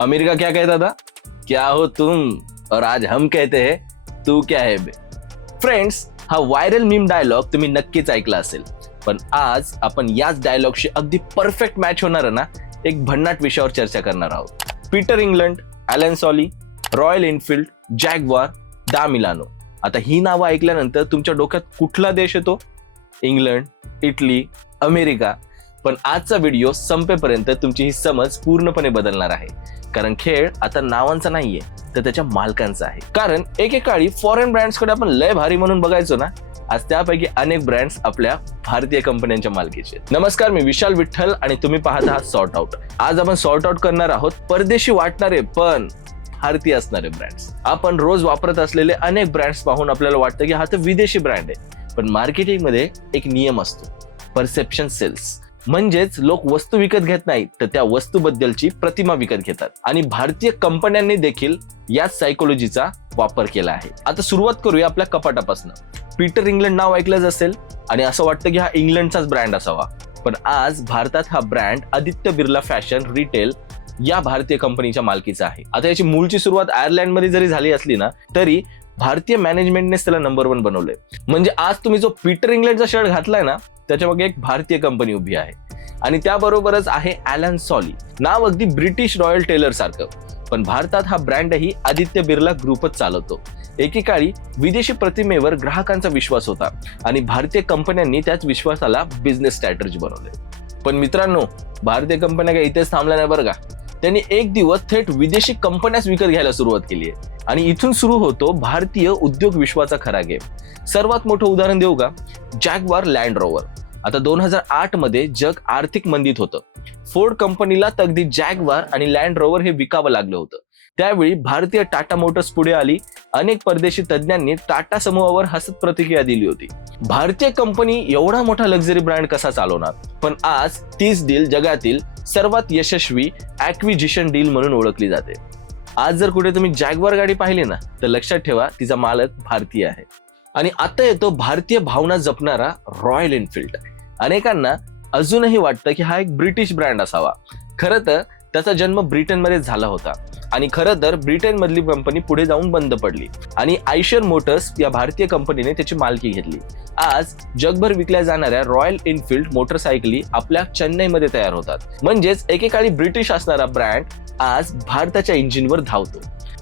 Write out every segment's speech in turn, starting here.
America क्या कहता था, क्या हो तुम, और आज हम कहते हैं तू क्या है बे. फ्रेंड्स, हा व्हायरल मीम डायलॉग तुम्ही नक्कीच ऐकला असेल, पण आज आपण याच डायलॉगशी अगदी परफेक्ट मॅच होणार ना एक भन्नाट विषयावर चर्चा करणार आहोत. Peter England, Allen सॉली, royal Enfield, Jaguar, दा मिलानो. आता ही नावं ऐकल्यानंतर तुमच्या डोक्यात कुठला देश येतो? England, Italy, America. पण आजचा व्हिडिओ संपेपर्यंत तुमची ही समज पूर्णपणे बदलणार आहे, कारण खेळ आता नावांचा नाहीये तर त्याच्या मालकांचा आहे. कारण एकेकाळी फॉरेन ब्रँड्सकडे आपण लय भारी म्हणून बघायचो ना, आज त्यापैकी अनेक ब्रँड्स आपल्या भारतीय कंपन्यांच्या मालकीचे. नमस्कार, मी विशाल विठ्ठल आणि तुम्ही पाहत आहात सॉर्ट आउट. आज आपण सॉर्ट आउट करणार आहोत परदेशी वाटणारे पण भारतीय असणारे ब्रँड्स. आपण रोज वापरत असलेले अनेक ब्रँड्स पाहून आपल्याला वाटतं की हा तर विदेशी ब्रँड आहे, पण मार्केटिंग मध्ये एक नियम असतो, परसेप्शन सेल्स. म्हणजेच लोक वस्तू विकत घेत नाहीत तर त्या वस्तूबद्दलची प्रतिमा विकत घेतात, आणि भारतीय कंपन्यांनी देखील याच सायकोलॉजीचा वापर केला आहे. आता सुरुवात करूया आपल्या कपाटापासून. पीटर इंग्लंड नाव ऐकलंच असेल आणि असं वाटतं की हा इंग्लंडचाच ब्रँड असावा, पण आज भारतात हा brand Aditya Birla fashion retail या भारतीय कंपनीच्या मालकीचा आहे. आता याची मूळची सुरुवात आयर्लंड मध्ये जरी झाली असली ना, तरी भारतीय मॅनेजमेंटनेच त्याला नंबर 1 बनवलंय. म्हणजे आज तुम्ही जो पीटर इंग्लंडचा शर्ट घातलाय ना, त्याच्या मागे एक भारतीय कंपनी उभी आहे, आणि त्याबरोबरच आहे ॲलन सॉली. नाव अगदी ब्रिटिश रॉयल टेलर सारखं, पण भारतात हा ब्रँडही आदित्य बिर्ला ग्रुपच चालवतो. एकेकाळी विदेशी प्रतिमेवर ग्राहकांचा विश्वास होता आणि भारतीय कंपन्यांनी त्याच विश्वासाला बिझनेस स्ट्रॅटेजी बनवले. पण मित्रांनो, भारतीय कंपन्या काही इथेच थांबल्या नाही बरं का. त्यांनी एक दिवस थेट विदेशी कंपन्याच विकत घ्यायला सुरुवात केली आहे, आणि इथून सुरू होतो भारतीय उद्योग विश्वाचा खरा गेम. सर्वात मोठं उदाहरण देऊ का? Jaguar land rover. आता 2008 मध्ये जग आर्थिक मंदीत होतं. फोर्ड कंपनीला तर अगदी जॅग्वार आणि लँड रोवर हे विकावं लागलं होतं. त्यावेळी भारतीय टाटा मोटर्स पुढे आली. अनेक परदेशी तज्ज्ञांनी टाटा समूहावर हसत प्रतिक्रिया दिली होती, भारतीय कंपनी एवढा मोठा लक्झरी ब्रँड कसा चालवणार. पण आज तीच डील जगातील सर्वात यशस्वी ॲक्विजिशन डील म्हणून ओळखली जाते. आज जर कुठे तुम्ही जॅग्वार गाडी पाहिली ना, तर लक्षात ठेवा तिचा मालक भारतीय आहे. आणि आता येतो भारतीय भावना जपणारा रॉयल एनफील्ड. अनेकांना अजूनही वाटतं की हा एक ब्रिटिश ब्रँड असावा. खरं तर त्याचा जन्म ब्रिटनमध्ये झाला होता, आणि खरं तर ब्रिटन मधली कंपनी पुढे जाऊन बंद पडली आणि आयशर मोटर्स या भारतीय कंपनीने त्याची मालकी घेतली. आज जगभर विकल्या जाणाऱ्या रॉयल एनफील्ड मोटरसायकली आपल्या चेन्नईमध्ये तयार होतात. म्हणजेच एकेकाळी ब्रिटिश असणारा ब्रँड आज भारताच्या इंजिनवर धावतो.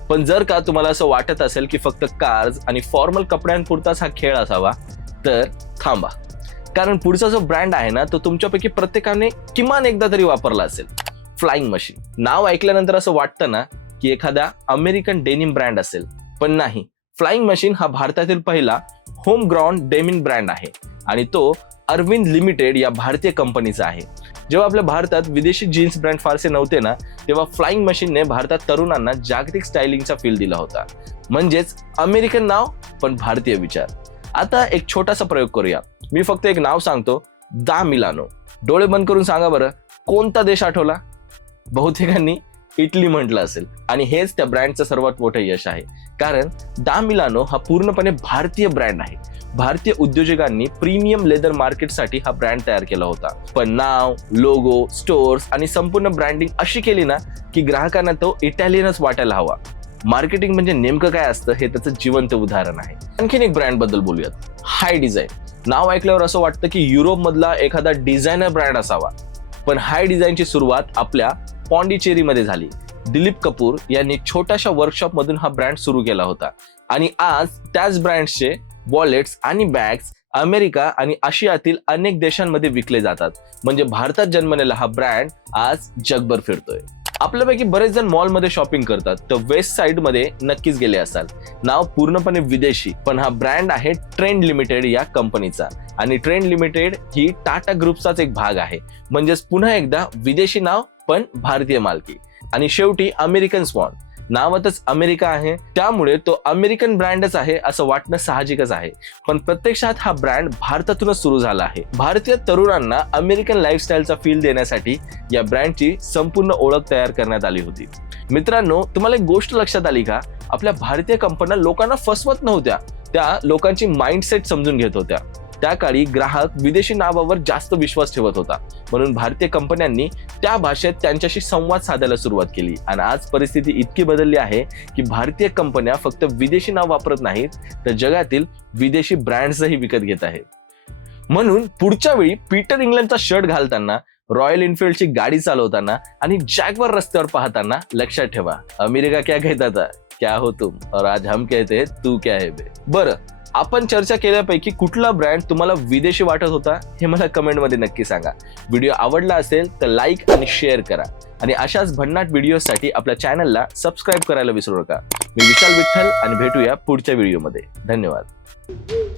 पण जर का तुम्हाला असं वाटत असेल की फक्त कार्स आणि फॉर्मल कपड्यांपुरताच हा खेळ असावा, तर थांबा, कारण पुढचा जो ब्रँड आहे ना, तो तुमच्यापैकी प्रत्येकाने किमान एकदा तरी वापरला असेल. Flying machine. नाव ऐकल्यानंतर असं वाटतं ना की एखादा अमेरिकन डेनिम ब्रँड असेल, पण नाही. फ्लाइंग मशीन हा भारतातील पहिला होम ग्राउंड डेनिम ब्रँड आहे, आणि तो अरविंद लिमिटेड या भारतीय कंपनीचा आहे. जेव्हा आपल्या भारतात विदेशी जीन्स ब्रँड फारसे नव्हते ना, तेव्हा फ्लाइंग मशीनने भारतात तरुणांना जागतिक स्टायलिंगचा फील दिला होता. म्हणजेच अमेरिकन नाव पण भारतीय विचार. आता एक छोटासा प्रयोग करूया. मी फक्त एक नाव सांगतो, दा मिलानो. डोळे बंद करून सांगा बरं, कोणता देश आठवला? बहुतेकांनी इटली म्हटलं असेल, आणि हेच त्या ब्रँडचं सर्वात मोठं यश आहे. कारण दा मिलानो हा पूर्णपणे भारतीय ब्रँड आहे. भारतीय उद्योजकांनी प्रीमियम लेदर मार्केटसाठी हा ब्रँड तयार केला होता. पण नाव, लोगो, स्टोअर्स आणि संपूर्ण ब्रँडिंग अशी केली ना की ग्राहकांना तो इटालियनच वाटायला हवा. मार्केटिंग म्हणजे नेमकं काय असतं हे त्याचं जिवंत उदाहरण आहे. आणखीन एक ब्रँड बद्दल बोलूयात, हाय डिझाइन. नाव ऐकल्यावर असं वाटतं की युरोप मधला एखादा डिझायनर ब्रँड असावा, पण हाय डिझाइनची सुरुवात आपल्या पॉंडिचेरीमध्ये झाली. दिलीप कपूर यांनी छोट्याशा वर्कशॉप मधून हा ब्रँड सुरू केला होता, आणि आज त्याच ब्रँड्सचे वॉलेट्स आणि बॅग्स अमेरिका आणि आशियातील अनेक देशांमध्ये विकले जातात. म्हणजे भारतात जन्मलेला हा ब्रँड आज जगभर फिरतोय. आपल्यापैकी बरेच जण मॉलमध्ये शॉपिंग करतात, तर वेस्ट साइड मध्ये नक्कीच गेले असाल. नाव पूर्णपणे विदेशी, पण हा ब्रँड आहे ट्रेंड लिमिटेड या कंपनीचा, आणि ट्रेंड लिमिटेड ही टाटा ग्रुपचाच एक भाग आहे. म्हणजेच पुन्हा एकदा विदेशी नाव पण भारतीय मालकी. आणि शेवटी अमेरिकन स्वॉन. नावातच अमेरिका आहे, त्यामुळे तो अमेरिकन ब्रँडच आहे असं वाटणं साहजिकच आहे. पण प्रत्यक्षात हा ब्रँड भारतातूनच सुरू झाला आहे. भारतीय तरुणांना अमेरिकन लाईफस्टाईलचा फील देण्यासाठी या ब्रँडची संपूर्ण ओळख तयार करण्यात आली होती. मित्रांनो, तुम्हाला एक गोष्ट लक्षात आली का? आपल्या भारतीय कंपन्या लोकांना फसवत नव्हत्या, त्या लोकांची माइंडसेट समजून घेत होत्या. त्या काळी ग्राहक विदेशी नावावर जास्त विश्वास ठेवत होता, म्हणून भारतीय कंपन्यांनी त्या भाषेत त्यांच्याशी संवाद साधायला सुरुवात केली. आणि आज परिस्थिती इतकी बदलली आहे की भारतीय कंपन्या फक्त विदेशी नाव वापरत नाहीत, तर जगातील विदेशी ब्रँड्सही विकत घेत आहेत. म्हणून पुढच्या वेळी पीटर इंग्लंडचा शर्ट घालताना, रॉयल एनफिल्डची गाडी चालवताना आणि जॅग्वार रस्त्यावर पाहताना लक्षात ठेवा, अमेरिका क्या कहता था, क्या हो तुम, और आज हम कहते हैं तू क्या है बे. बरं, आपण चर्चा केल्यापैकी कुठला ब्रँड तुम्हाला विदेशी वाटत होता हे मला कमेंटमध्ये नक्की सांगा. व्हिडिओ आवडला असेल तर लाईक आणि शेअर करा आणि अशाच भन्नाट व्हिडिओसाठी आपल्या चॅनलला सबस्क्राईब करायला विसरू नका. मी विशाल विठ्ठल आणि भेटूया पुढच्या व्हिडिओमध्ये. धन्यवाद.